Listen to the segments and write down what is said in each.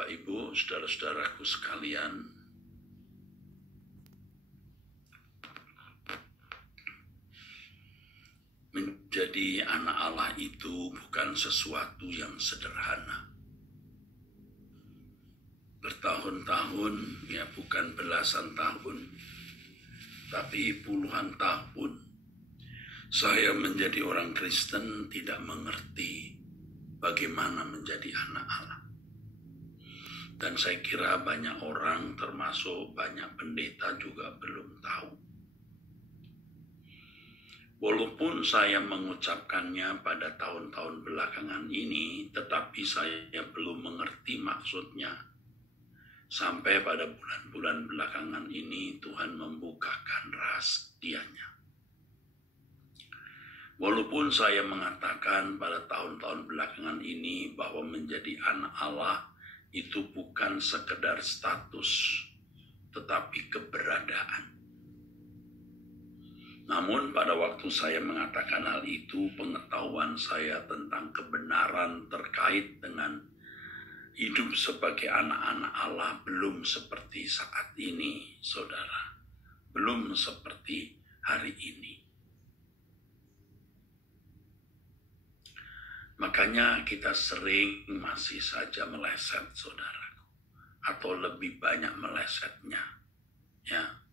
Bapak, Ibu, saudara-saudaraku sekalian, menjadi anak Allah itu bukan sesuatu yang sederhana. Bertahun-tahun, ya bukan belasan tahun, tapi puluhan tahun, saya menjadi orang Kristen tidak mengerti bagaimana menjadi anak Allah. Dan saya kira banyak orang, termasuk banyak pendeta juga belum tahu. Walaupun saya mengucapkannya pada tahun-tahun belakangan ini, tetapi saya belum mengerti maksudnya. Sampai pada bulan-bulan belakangan ini, Tuhan membukakan rahasianya. Walaupun saya mengatakan pada tahun-tahun belakangan ini bahwa menjadi anak Allah itu bukan sekedar status, tetapi keberadaan. Namun pada waktu saya mengatakan hal itu, pengetahuan saya tentang kebenaran terkait dengan hidup sebagai anak-anak Allah belum seperti saat ini, saudara. Belum seperti hari ini. Makanya kita sering masih saja meleset, saudaraku. Atau lebih banyak melesetnya. Ya.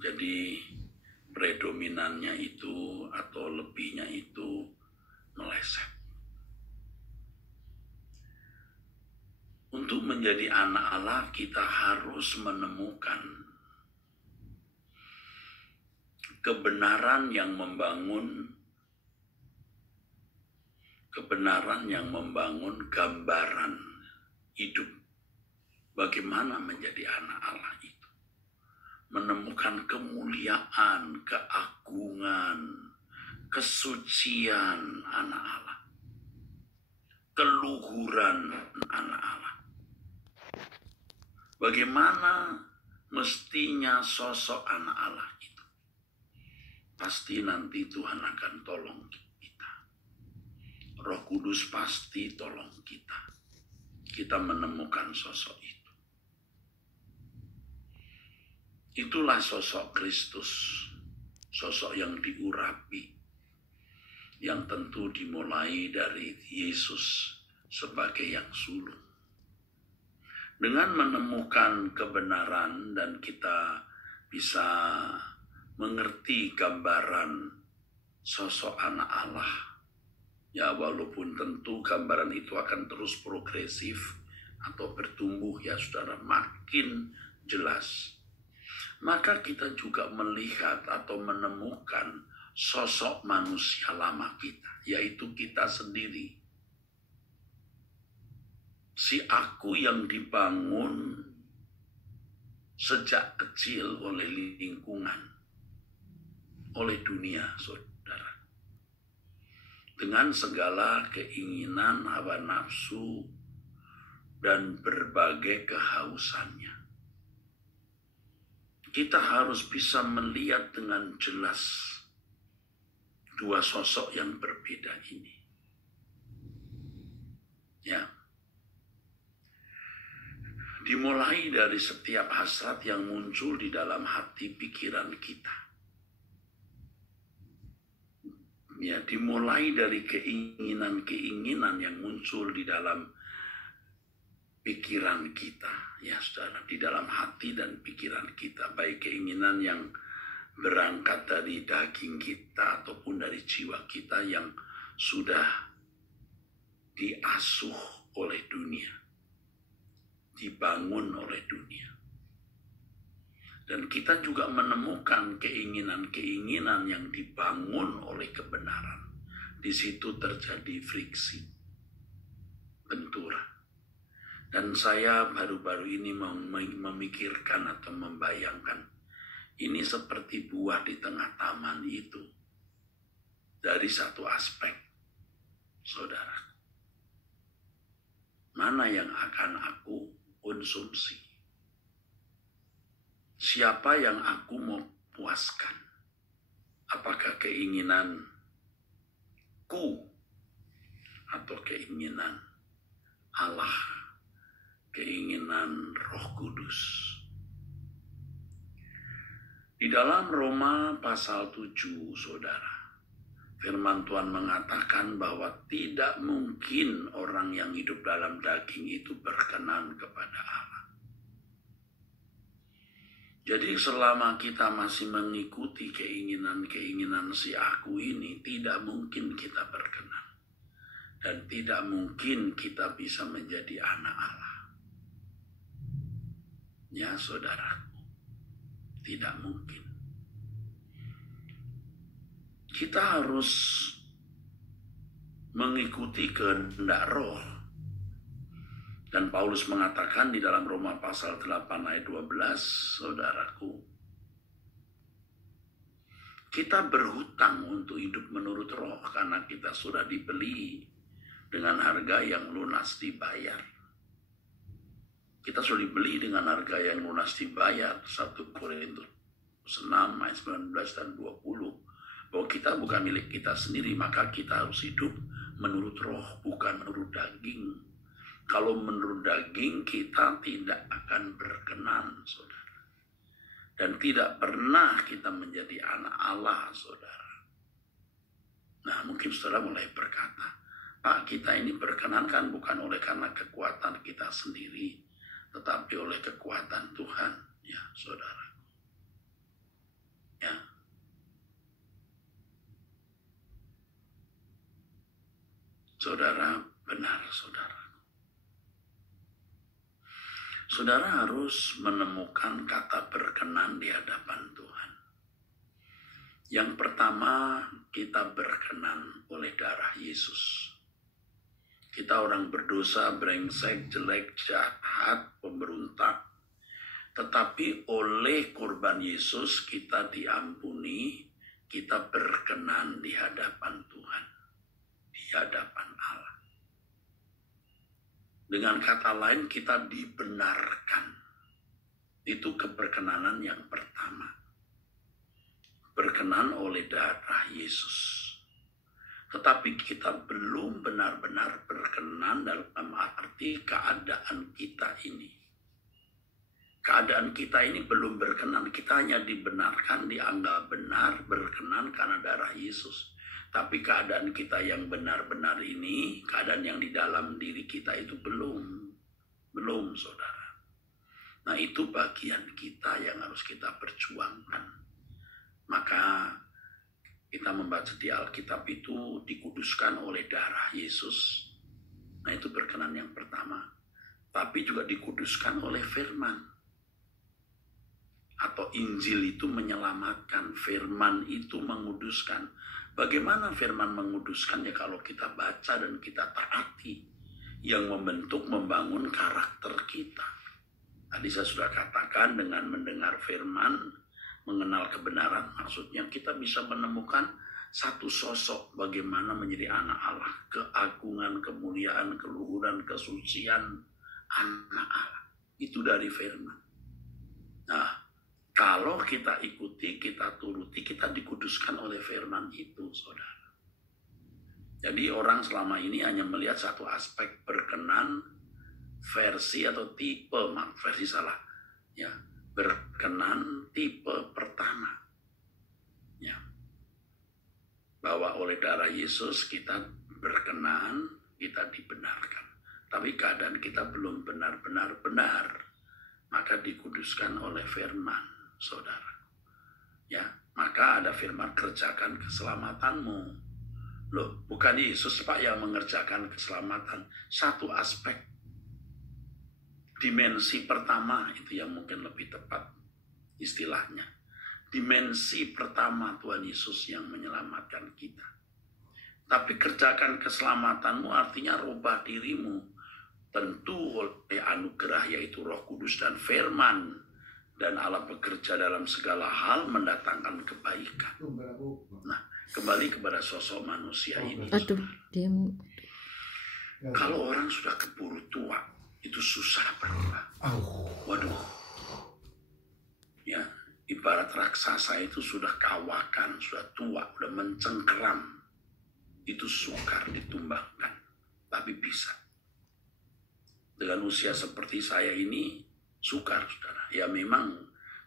Jadi predominannya itu atau lebihnya itu meleset. Untuk menjadi anak Allah kita harus menemukan kebenaran yang membangun gambaran hidup. Bagaimana menjadi anak Allah itu. Menemukan kemuliaan, keagungan, kesucian anak Allah. Keluhuran anak Allah. Bagaimana mestinya sosok anak Allah itu. Pasti nanti Tuhan akan tolong kita. Roh Kudus pasti tolong kita. Kita menemukan sosok itu. Itulah sosok Kristus, sosok yang diurapi, yang tentu dimulai dari Yesus sebagai yang sulung. Dengan menemukan kebenaran dan kita bisa mengerti gambaran sosok anak Allah, ya walaupun tentu gambaran itu akan terus progresif atau bertumbuh ya saudara, makin jelas. Maka kita juga melihat atau menemukan sosok manusia lama kita, yaitu kita sendiri. Si aku yang dibangun sejak kecil oleh lingkungan, oleh dunia, saudara. Dengan segala keinginan, hawa nafsu, dan berbagai kehausannya. Kita harus bisa melihat dengan jelas dua sosok yang berbeda ini. Ya. Dimulai dari setiap hasrat yang muncul di dalam hati pikiran kita. Ya, dimulai dari keinginan-keinginan yang muncul di dalam pikiran kita. Ya saudara, di dalam hati dan pikiran kita, baik keinginan yang berangkat dari daging kita ataupun dari jiwa kita yang sudah diasuh oleh dunia, dibangun oleh dunia. Dan kita juga menemukan keinginan-keinginan yang dibangun oleh kebenaran. Di situ terjadi friksi, benturan. Dan saya baru-baru ini memikirkan atau membayangkan, ini seperti buah di tengah taman itu. Dari satu aspek, saudara. Mana yang akan aku konsumsi? Siapa yang aku mau puaskan? Apakah keinginanku atau keinginan Allah, keinginan Roh Kudus. Di dalam Roma pasal 7, saudara, firman Tuhan mengatakan bahwa tidak mungkin orang yang hidup dalam daging itu berkenan kepada Allah. Jadi selama kita masih mengikuti keinginan-keinginan si aku ini, tidak mungkin kita berkenan. Dan tidak mungkin kita bisa menjadi anak Allah. Ya saudara, tidak mungkin. Kita harus mengikuti kehendak Roh. Dan Paulus mengatakan di dalam Roma pasal 8 ayat 12, saudaraku, kita berhutang untuk hidup menurut Roh karena kita sudah dibeli dengan harga yang lunas dibayar. Kita sudah dibeli dengan harga yang lunas dibayar. 1 Korintus 6 ayat 19 dan 20. Bahwa kita bukan milik kita sendiri, maka kita harus hidup menurut Roh, bukan menurut daging. Kalau menurut daging, kita tidak akan berkenan, saudara. Dan tidak pernah kita menjadi anak Allah, saudara. Nah, mungkin saudara mulai berkata, Pak, kita ini berkenan kan bukan oleh karena kekuatan kita sendiri, tetapi oleh kekuatan Tuhan, ya saudara. Ya. Saudara, benar saudara. Saudara harus menemukan kata berkenan di hadapan Tuhan. Yang pertama, kita berkenan oleh darah Yesus. Kita orang berdosa, brengsek, jelek, jahat, pemberontak. Tetapi oleh korban Yesus kita diampuni, kita berkenan di hadapan Tuhan. Di hadapan Allah. Dengan kata lain, kita dibenarkan. Itu keberkenanan yang pertama. Berkenan oleh darah Yesus. Tetapi kita belum benar-benar berkenan dalam arti keadaan kita ini. Keadaan kita ini belum berkenan. Kita hanya dibenarkan, dianggap benar, berkenan karena darah Yesus. Tapi keadaan kita yang benar-benar ini, keadaan yang di dalam diri kita itu belum saudara. Nah itu bagian kita yang harus kita perjuangkan. Maka kita membaca di Alkitab itu dikuduskan oleh darah Yesus. Nah itu berkenan yang pertama. Tapi juga dikuduskan oleh firman. Atau Injil itu menyelamatkan, firman itu menguduskan. Bagaimana firman menguduskan ya kalau kita baca dan kita taati, yang membentuk, membangun karakter kita. Tadi saya sudah katakan dengan mendengar firman, mengenal kebenaran, maksudnya kita bisa menemukan satu sosok bagaimana menjadi anak Allah. Keagungan, kemuliaan, keluhuran, kesucian anak Allah. Itu dari firman. Nah, kalau kita ikuti, kita turuti, kita dikuduskan oleh firman itu, saudara. Jadi orang selama ini hanya melihat satu aspek berkenan, versi atau tipe, versi salah. Ya, berkenan tipe pertama. Ya. Bahwa oleh darah Yesus kita berkenan, kita dibenarkan. Tapi keadaan kita belum benar-benar benar. Maka dikuduskan oleh firman. Saudara, ya, maka ada firman kerjakan keselamatanmu. Loh, bukan Yesus Pak yang mengerjakan keselamatan. Satu aspek, dimensi pertama itu yang mungkin lebih tepat istilahnya. Dimensi pertama Tuhan Yesus yang menyelamatkan kita. Tapi kerjakan keselamatanmu artinya rubah dirimu. Tentu oleh anugerah yaitu Roh Kudus dan firman. Dan Allah bekerja dalam segala hal mendatangkan kebaikan. Nah, kembali kepada sosok manusia ini. Kalau orang sudah keburu tua, itu susah berubah. Waduh. Ya, ibarat raksasa itu sudah kawakan, sudah tua, sudah mencengkeram. Itu sukar ditumbangkan, tapi bisa. dengan usia seperti saya ini sukar, saudara. Ya memang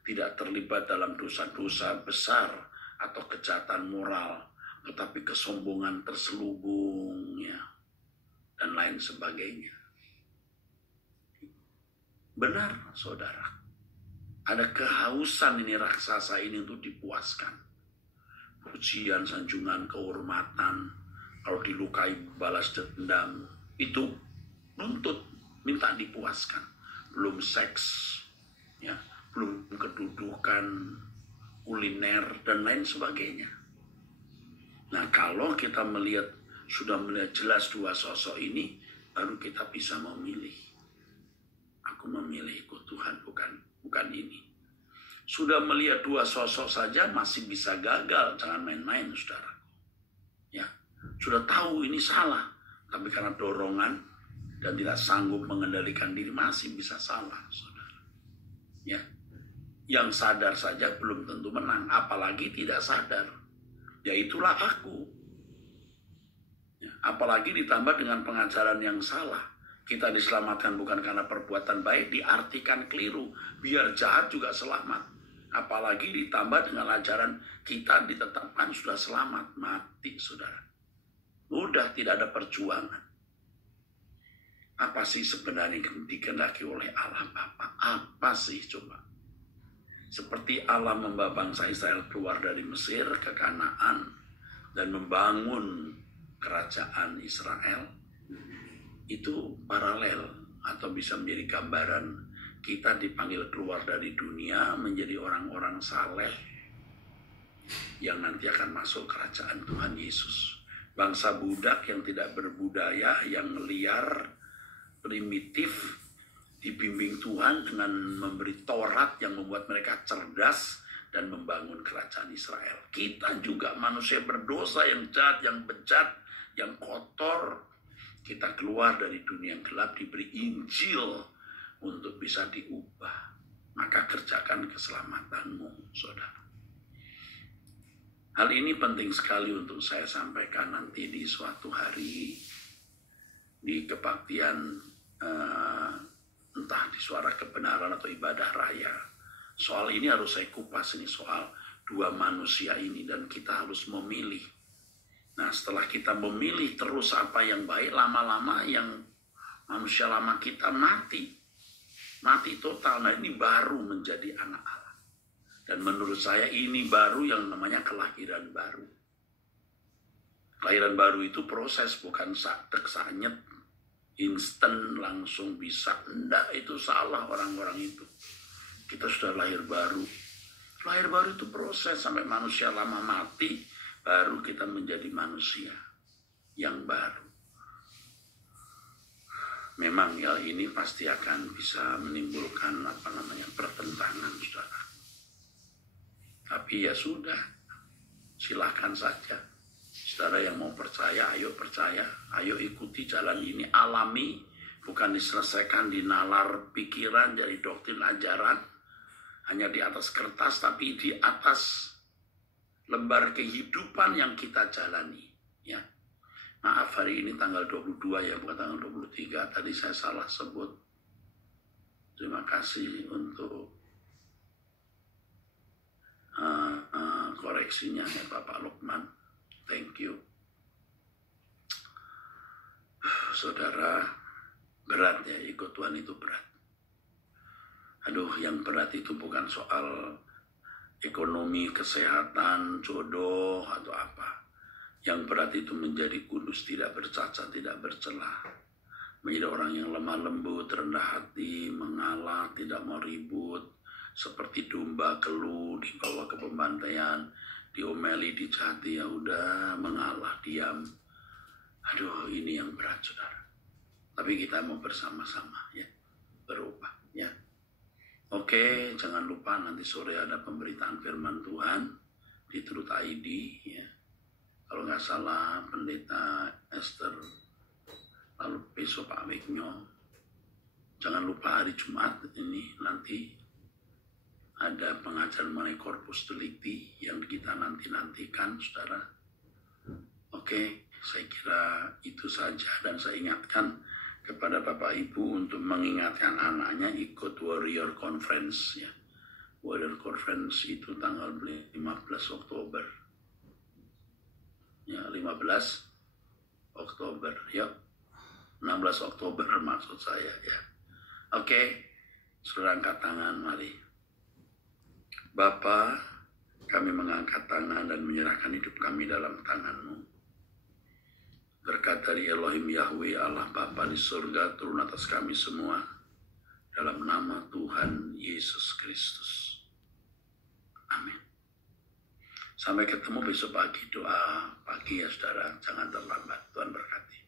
tidak terlibat dalam dosa-dosa besar atau kejahatan moral, tetapi kesombongan terselubung, ya, dan lain sebagainya. Benar, saudara. Ada kehausan ini raksasa ini untuk dipuaskan. Pujian, sanjungan, kehormatan, kalau dilukai balas dendam, itu nuntut, minta dipuaskan. Belum seks, ya, belum kedudukan, kuliner, dan lain sebagainya. Nah, kalau kita sudah melihat jelas dua sosok ini, baru kita bisa memilih. Aku memilih ikut Tuhan, bukan ini. Sudah melihat dua sosok saja masih bisa gagal, jangan main-main, saudara. Ya, sudah tahu ini salah, tapi karena dorongan dan tidak sanggup mengendalikan diri masih bisa salah, saudara. Ya, yang sadar saja belum tentu menang, apalagi tidak sadar. Ya itulah aku. Ya, apalagi ditambah dengan pengajaran yang salah. Kita diselamatkan bukan karena perbuatan baik, diartikan keliru. Biar jahat juga selamat. Apalagi ditambah dengan ajaran kita ditetapkan sudah selamat. Mati, saudara. Udah tidak ada perjuangan. Apa sih sebenarnya yang dikehendaki oleh Allah Bapa? Apa sih coba? Seperti Allah membawa bangsa Israel keluar dari Mesir ke Kanaan dan membangun kerajaan Israel, itu paralel atau bisa menjadi gambaran kita dipanggil keluar dari dunia menjadi orang-orang saleh yang nanti akan masuk kerajaan Tuhan Yesus. Bangsa budak yang tidak berbudaya, yang liar, primitif, dibimbing Tuhan dengan memberi Taurat yang membuat mereka cerdas dan membangun kerajaan Israel. Kita juga manusia berdosa yang jahat, yang bejat, yang kotor. Kita keluar dari dunia yang gelap, diberi Injil untuk bisa diubah. Maka kerjakan keselamatanmu, saudara. Hal ini penting sekali untuk saya sampaikan nanti di suatu hari di kebaktian, entah di suara kebenaran atau ibadah raya. Soal ini harus saya kupas, ini soal dua manusia ini, dan kita harus memilih. Nah, setelah kita memilih terus apa yang baik, lama-lama yang manusia lama kita mati total. Nah, ini baru menjadi anak Allah. Dan menurut saya ini baru yang namanya kelahiran baru. Kelahiran baru itu proses, bukan sanyet, instan langsung bisa. Enggak, itu salah orang-orang itu. Kita sudah lahir baru. Lahir baru itu proses sampai manusia lama mati, baru kita menjadi manusia yang baru. Memang ya ini pasti akan bisa menimbulkan pertentangan, saudara. Tapi ya sudah, silakan saja. Saudara yang mau percaya, ayo ikuti jalan ini, alami, bukan diselesaikan di nalar pikiran, jadi doktrin ajaran, hanya di atas kertas, tapi di atas lembar kehidupan yang kita jalani. Ya, maaf hari ini tanggal 22 ya, bukan tanggal 23, tadi saya salah sebut. Terima kasih untuk koreksinya ya Bapak Lukman. Thank you. Saudara, berat ya, ikut Tuhan itu berat. Aduh, yang berat itu bukan soal ekonomi, kesehatan, jodoh, atau apa. Yang berat itu menjadi kudus, tidak bercacat, tidak bercelah. Menjadi orang yang lemah lembut, rendah hati, mengalah, tidak mau ribut. Seperti domba keluh, dibawa ke pembantaian, diomeli, dijahati, ya udah, mengalah, diam. Aduh, ini yang berat, saudara. Tapi kita mau bersama-sama, ya, berubah, ya. Oke, jangan lupa nanti sore ada pemberitaan firman Tuhan di Truth ID, ya. Kalau nggak salah, Pendeta Esther, lalu besok Pak Wigno. Jangan lupa hari Jumat ini nanti ada pengajaran mengenai Corpus Delicti yang kita nanti-nantikan, saudara. Oke, saya kira itu saja, dan saya ingatkan kepada Bapak Ibu untuk mengingatkan anaknya ikut Warrior Conference ya. Warrior Conference itu tanggal 15 Oktober. Ya, 15 Oktober. Ya. 16 Oktober maksud saya ya. Oke. Saudara angkat tangan, mari. Bapa, kami mengangkat tangan dan menyerahkan hidup kami dalam tangan-Mu. Berkat dari Elohim Yahweh, Allah Bapa di surga, turun atas kami semua. Dalam nama Tuhan Yesus Kristus. Amin. Sampai ketemu besok pagi, doa pagi ya saudara. Jangan terlambat. Tuhan berkati.